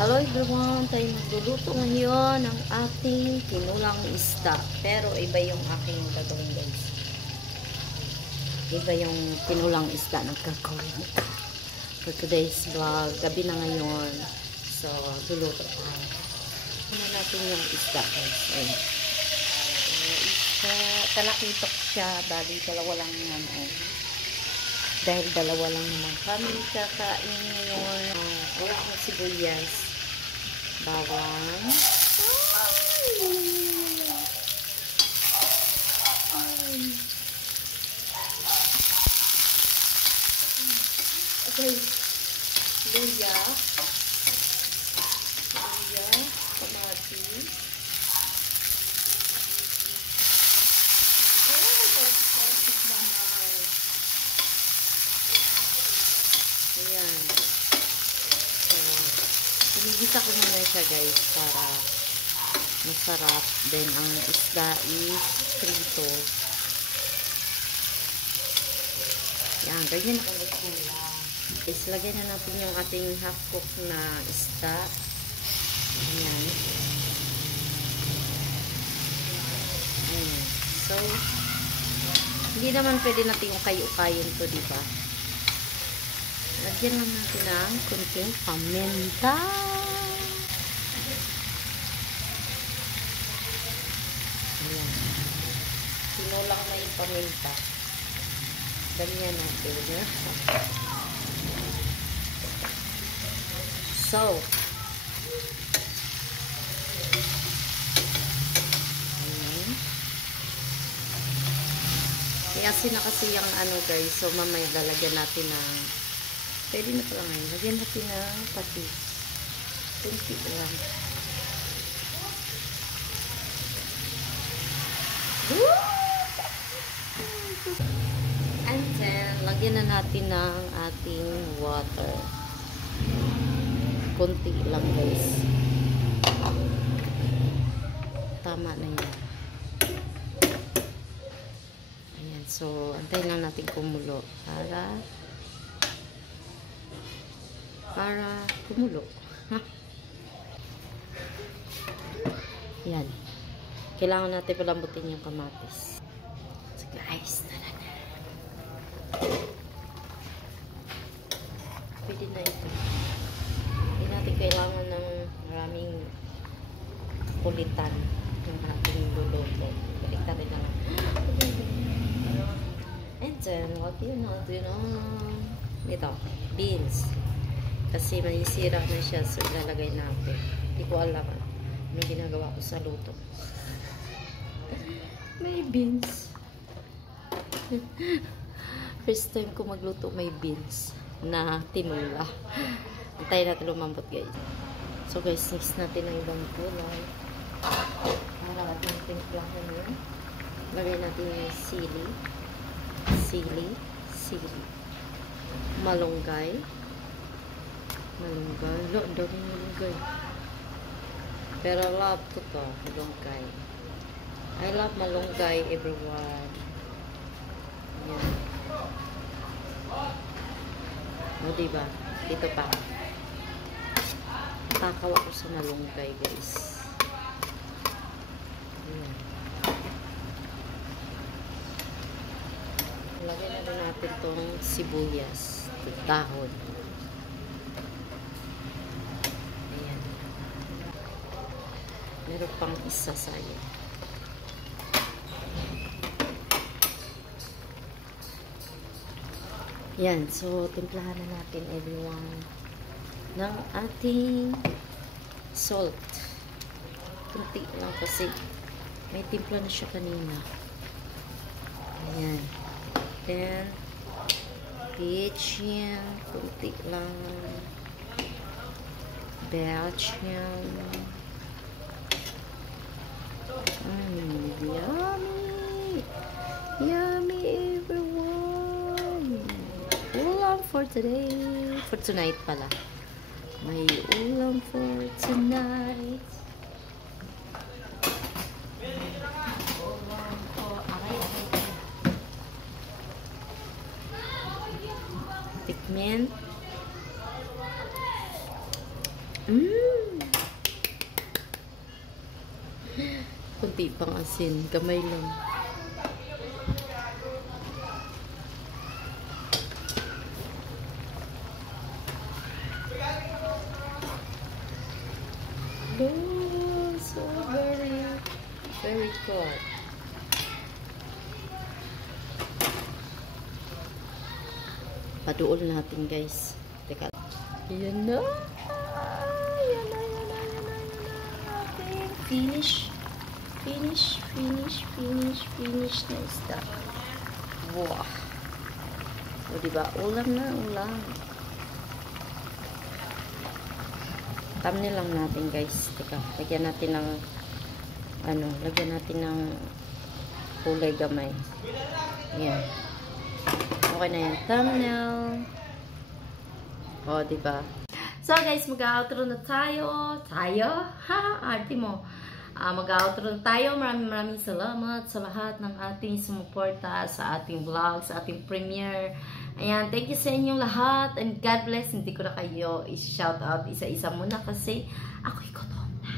Hello everyone! Tayo magluluto ngayon ng ating tinulang isda. Pero iba yung aking gagawin guys. Iba yung tinulang isda ng gagawin. For today's vlog, gabi na ngayon. So, luluto tayo. Ano natin yung isda guys. Ayun. So, talakitok siya. Bali, dalawa lang yan. Dahil dalawa lang naman kami kakain ngayon. Wala akong sibuyas. Bawang. Okay. Luya. Kamatis. Ayan. So, pinigisa ko muna siya guys para masarap. Then, ang isda is prito. Ayan, ganyan ako magkula. Is, lagyan na natin yung ating half-cook na isda. Ayan. Ayan. So, hindi naman pwede natin yung kayo-kayin to, diba? Lagyan lang natin ng kunting paminta. Ayan. Sinulang na yung paminta. Ganyan natin. So, ayan. Iasin na kasi yung ano guys. So, mamaya lalagyan natin ng pwede na pala ngayon. Lagyan natin ng patis. Kunti lang. And then, lagyan na natin ng ating water. Kunti lang guys. Tama na yan. Ayan. So, antayin lang natin kumulo para kumulo. Yan. Kailangan natin palambutin yung kamatis. So guys, tara na. Pwede na ito. Hindi natin kailangan ng maraming kulitan yung ating luluto. Balikta rin na lang. And then, lagyan natin ito, beans. Kasi may sira na siya, so ilalagay natin. Hindi ko alam anong ginagawa ko sa luto. May beans. First time ko magluto may beans na tinula. Antayin natin lumambot guys. So guys, mix natin ang ibang gulay. Para natin timplahan yun. Lagay natin yung sili. Malunggay. Lo, daming malunggay. Pero love ko to, malunggay. I love malunggay, everyone. Yan. O, diba? Dito pa. Takaw ako sa malunggay, guys. Ayan. Lagyan na rin natin tong sibuyas. Dahon. Meron pang isa sa'yo. Yan. So, timplahan na natin everyone ng ating salt. Kunti lang kasi may timpla na siya kanina. Ayan. Then, Belgian. Kunti lang. Belgian. Yummy! Yummy, everyone! Ulam for today. For tonight pala. May ulam for tonight. Ulam for... Tikmin. konti pang asin. Gamay lang. Oh, so very good. Paduol natin, guys. Teka. Yan na. Yan na. Okay. Finish na isda. Wow. O, diba? Ulam na, ulam. Thumbnail lang natin, guys. Teka, lagyan natin ng lagyan natin ng kulay gamay. Yan. Okay na yan. Thumbnail. O, diba? So, guys, mag-outro na tayo. Arte mo. Mag-outro na tayo. Maraming salamat sa lahat ng ating sumuporta sa ating vlog, sa ating premiere. Ayan, thank you sa inyong lahat. And God bless. Hindi ko na kayo i-shout out isa-isa muna kasi ako'y gutom na.